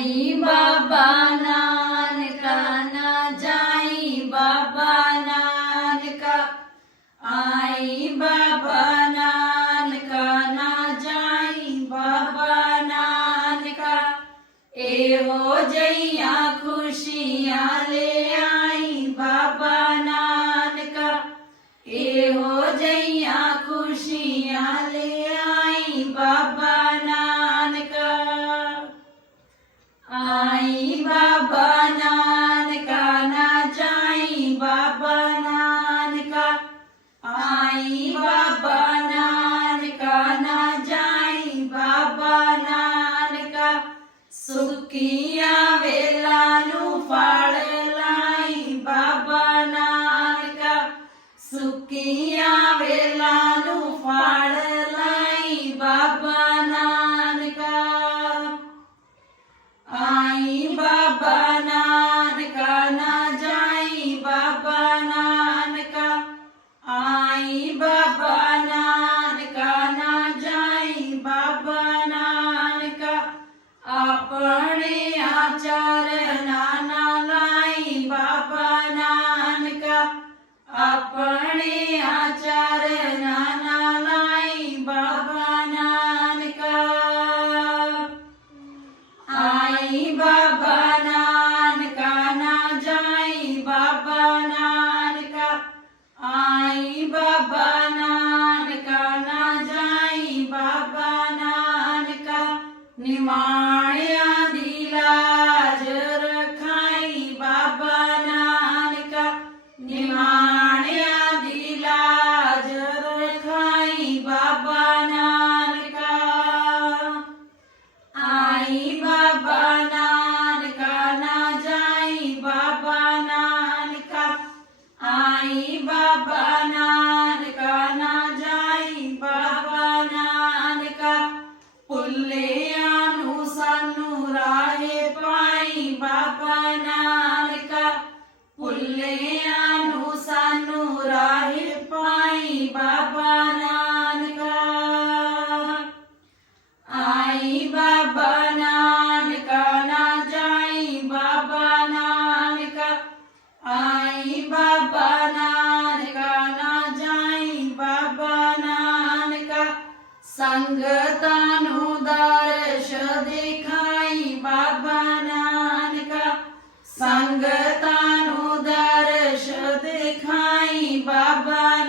आई बाबा नानका, ना जाई बाबा नानका। आई बाबा नानका, ना जाई बाबा नानका। एहो जैया खुशियाँ ले आई बाबा नानका। एहो जैया खुशियाँ ले आई बाबा quem ನಿಮಾಯ ਮੰਨਿਆ ਨੂੰ ਸਾਨੂੰ ਰਾਹ ਪਾਈ ਬਾਬਾ ਨਾਨਕਾ ਆਈ ਬਾਬਾ ਨਾਨਕਾ, ਨਾ ਜਾਈ ਬਾਬਾ ਨਾਨਕਾ। ਆਈ ਬਾਬਾ ਨਾਨਕਾ, ਨਾ ਜਾਈ ਬਾਬਾ ਨਾਨਕਾ। ਸੰਗਤਾਂ ਨੂੰ ਦਰਸ਼ ਦੇ Baba.